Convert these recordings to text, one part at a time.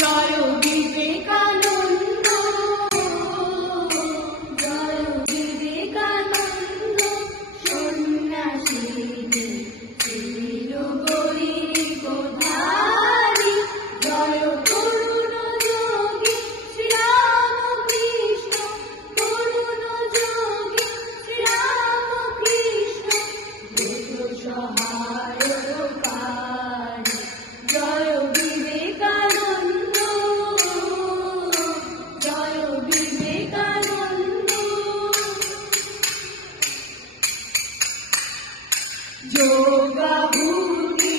জয় বিবেকানন্দ, জয় বিবেকানন্দ, সন্ন্যাসী ছিল গৈরিকধারী। জয় তরুণ যোগী শ্রীরামকৃষ্ণ, তরুণ যোগী শ্রীরামকৃষ্ণ, দেশ সহায়কারী। জয় বিবেকানন্দ, জয় বিবেকানন্দ। যোগাভূতি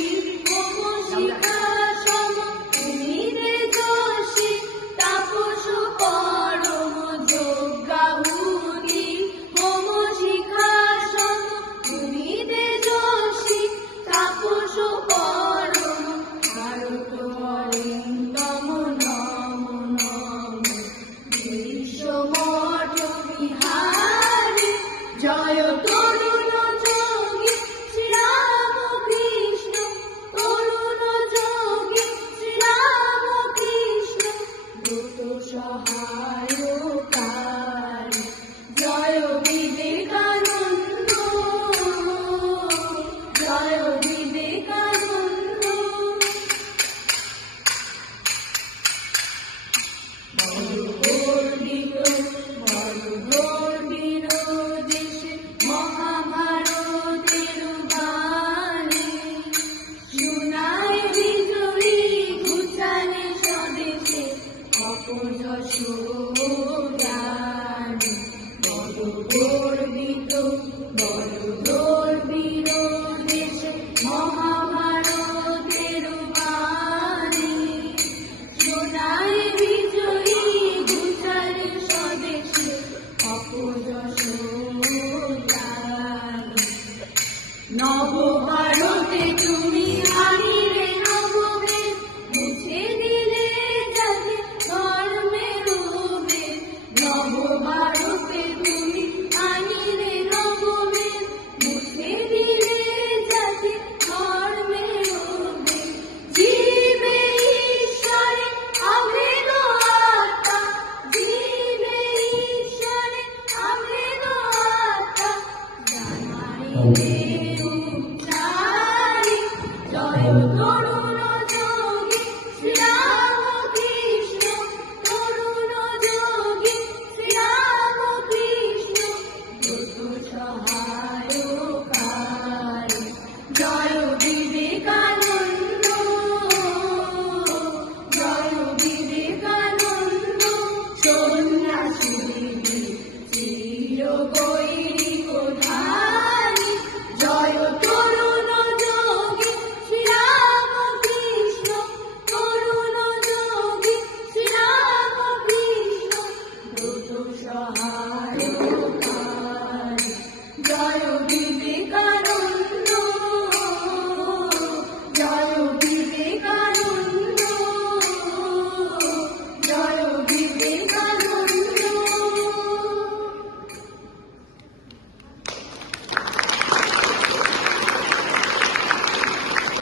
শিখা সম তুমি তেজস্বী, তাপস পরম যোগাভূতি মম শিখা সম তুমি তেজস্বী, তাপস পরম ভারত অরিন্দম নম নম, বিশ্বমঠ বিহারী। জয় তরুণ যোগী শ্রীরামকৃষ্ণ, তরুণ যোগী শ্রীরামকৃষ্ণ, দ্রুত সহায়কারী। জয় বিবেকানন্দ, জয় বিবেকানন্দ। বড় গর্বিত দেশে মহাভারতের বাণী, শুনাই বিজয়ী ঘুচালে স্বদেশে অপযশ গানী। বড় গর্বিত দেশে মহাভারতের বাণী, শুনাই বিজয়ী ঘুচালে স্বদেশে অপযশ গানী। নবভারতে তুমি আনিলে নববেদ, মুছে দিলে জাতি ধর্মের ভেদ। নবভারতে তুমি আনিলে নববেদ, মুছে দিলে জাতি ধর্মের ভেদ। জীবে ঈশ্বরে অভেদ আত্মা, জীবে ঈশ্বরে অভেদ আত্মা, জানাইলে উচ্চারি। জয় তরুণ যোগী শ্রীরামকৃষ্ণ, তরুণ যোগী শ্রীরামকৃষ্ণ, দ্রুত সহায়কারী। জয় বিবেকানন্দ, জয় বিবেকানন্দ, সন্ন্যাসী চির গৈরিকধারী। জয় তরুণ যোগী শ্রীরামকৃষ্ণ, তরুণ যোগী শ্রীরামকৃষ্ণ, দ্রুত সহায়কারী।